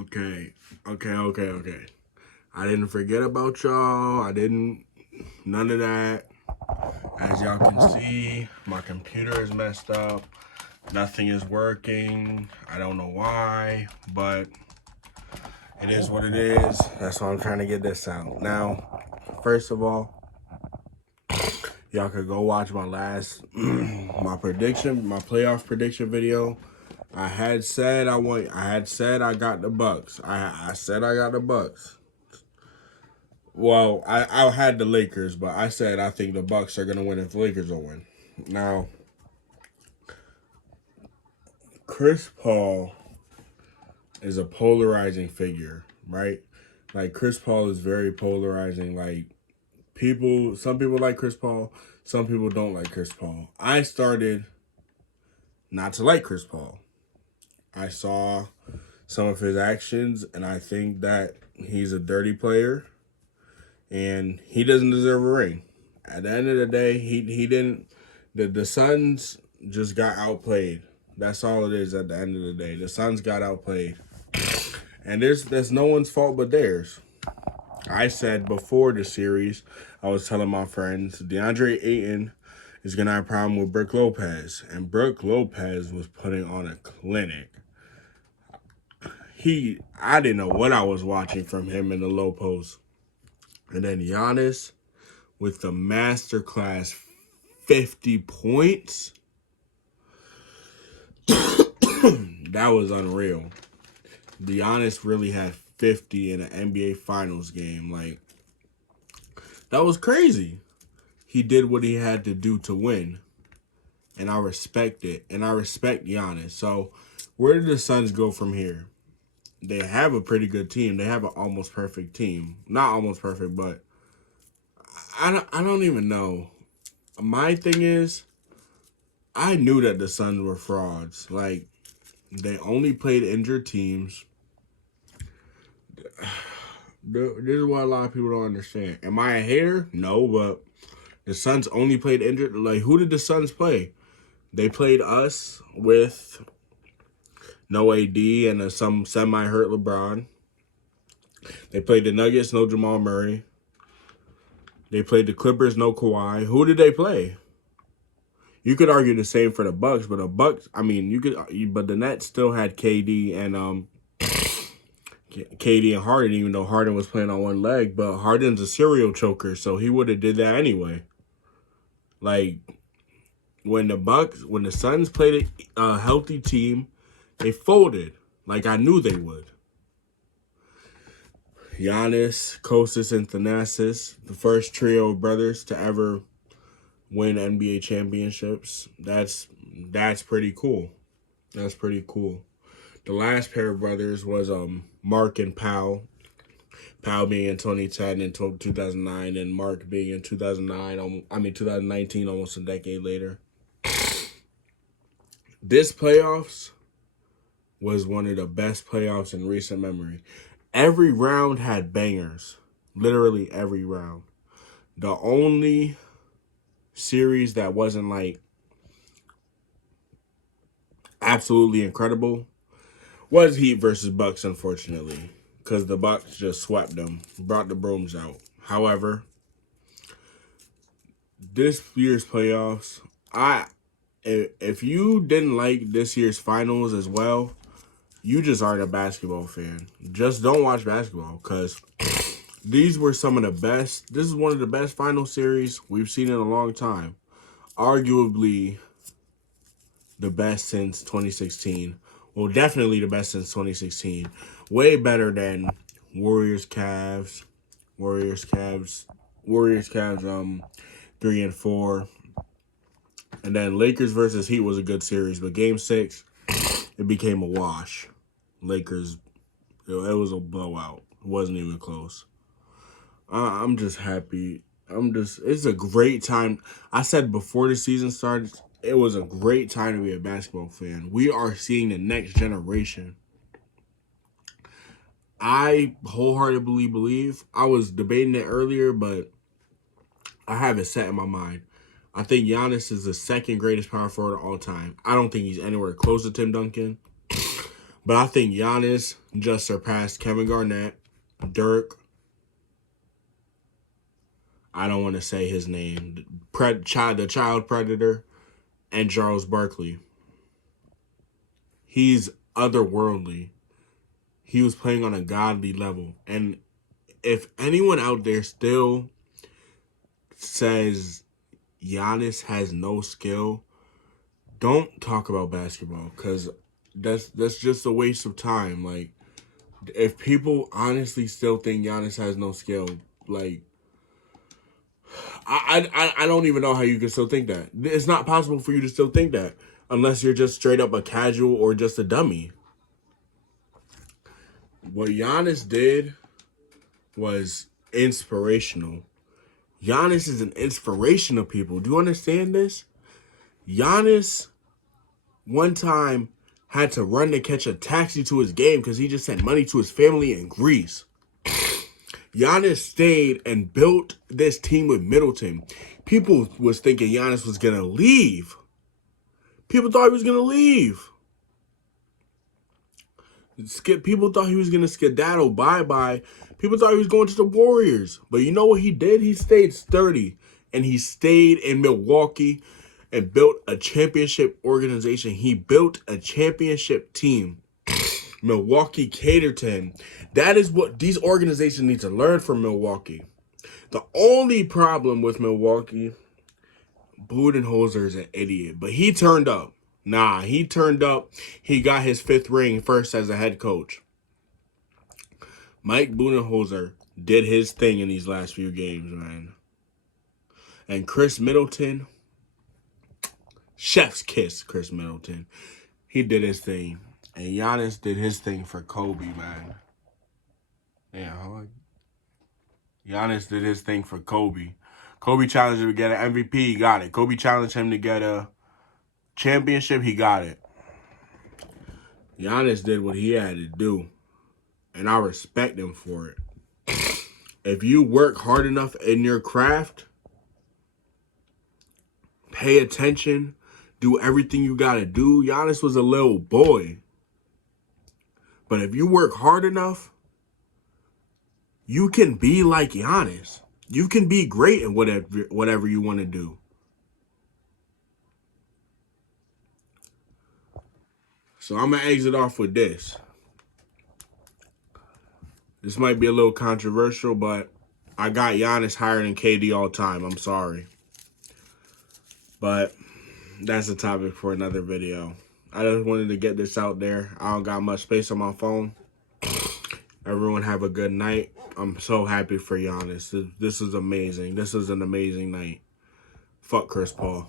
Okay, okay. I didn't forget about y'all. None of that. As y'all can see, my computer is messed up. Nothing is working. I don't know why, but it is what it is. That's why I'm trying to get this out. Now, first of all, y'all could go watch my last, my playoff prediction video. I had said I got the Bucks. I said I got the Bucks. Well, I had the Lakers, but I said I think the Bucks are gonna win if the Lakers don't win. Now, Chris Paul is a polarizing figure, right? Like Chris Paul is very polarizing. Like some people like Chris Paul, some people don't like Chris Paul. I started not to like Chris Paul. I saw some of his actions, and I think that he's a dirty player, and he doesn't deserve a ring. At the end of the day, he didn't. The Suns just got outplayed. That's all it is. At the end of the day, the Suns got outplayed, and that's no one's fault but theirs. I said before the series, I was telling my friends DeAndre Ayton is gonna have a problem with Brook Lopez, and Brook Lopez was putting on a clinic. I didn't know what I was watching from him in the low post. And then Giannis with the masterclass 50 points. That was unreal. Giannis really had 50 in an NBA Finals game. Like, that was crazy. He did what he had to do to win. And I respect it. And I respect Giannis. So, where did the Suns go from here? They have a pretty good team. They have an almost perfect team. Not almost perfect, but I don't even know. My thing is, I knew that the Suns were frauds. Like, they only played injured teams. This is what a lot of people don't understand. Am I a hater? No, but the Suns only played injured. Like, who did the Suns play? They played us with no AD and some semi-hurt LeBron. They played the Nuggets, no Jamal Murray. They played the Clippers, no Kawhi. Who did they play? You could argue the same for the Bucks, but but the Nets still had KD and Harden, even though Harden was playing on one leg. But Harden's a serial choker, so he would have did that anyway. Like when the Suns played a healthy team, they folded. Like I knew they would. Giannis, Kostas, and Thanasis, the first trio of brothers to ever win NBA championships. That's pretty cool. That's pretty cool. The last pair of brothers was Mark and Powell. Powell being in 2010 and 2009, and Mark being in 2019, almost a decade later. This playoffs was one of the best playoffs in recent memory. Every round had bangers. Literally every round. The only series that wasn't like absolutely incredible was Heat versus Bucks, unfortunately, because the Bucks just swept them, brought the brooms out. However, this year's playoffs, if you didn't like this year's finals as well, you just aren't a basketball fan. Just don't watch basketball, because these were some of the best. This is one of the best final series we've seen in a long time. Arguably the best since 2016. Well, definitely the best since 2016. Way better than Warriors Cavs 3 and 4. And then Lakers versus Heat was a good series, but game 6 it became a wash. Lakers, it was a blowout. It wasn't even close. I'm just happy. It's a great time. I said before the season started, it was a great time to be a basketball fan. We are seeing the next generation. I wholeheartedly believe, I was debating it earlier, but I have it set in my mind. I think Giannis is the second greatest power forward of all time. I don't think he's anywhere close to Tim Duncan. But I think Giannis just surpassed Kevin Garnett, Dirk. I don't want to say his name. The child predator, and Charles Barkley. He's otherworldly. He was playing on a godly level. And if anyone out there still says Giannis has no skill, don't talk about basketball, because that's just a waste of time. Like, if people honestly still think Giannis has no skill, like, I don't even know how you can still think that. It's not possible for you to still think that unless you're just straight up a casual or just a dummy. What Giannis did was inspirational. Giannis is an inspiration to people. Do you understand this? Giannis one time had to run to catch a taxi to his game because he just sent money to his family in Greece. Giannis stayed and built this team with Middleton. People was thinking Giannis was going to leave. People thought he was going to leave. People thought he was going to skedaddle bye-bye. People thought he was going to the Warriors. But you know what he did? He stayed sturdy. And he stayed in Milwaukee and built a championship organization. He built a championship team. Milwaukee catered to him. That is what these organizations need to learn from Milwaukee. The only problem with Milwaukee, Budenholzer is an idiot. But he turned up. He turned up. He got his 5th ring first as a head coach. Mike Budenholzer did his thing in these last few games, man. And Chris Middleton, chef's kiss, Chris Middleton. He did his thing. And Giannis did his thing for Kobe, man. Yeah, Giannis did his thing for Kobe. Kobe challenged him to get an MVP, he got it. Kobe challenged him to get a championship, he got it. Giannis did what he had to do. And I respect him for it. If you work hard enough in your craft, pay attention, do everything you gotta do. Giannis was a little boy. But if you work hard enough, you can be like Giannis. You can be great in whatever you want to do. So I'm going to exit off with this. This might be a little controversial, but I got Giannis higher than KD all time. I'm sorry. But that's a topic for another video. I just wanted to get this out there. I don't got much space on my phone. Everyone have a good night. I'm so happy for Giannis. This is amazing. This is an amazing night. Fuck Chris Paul.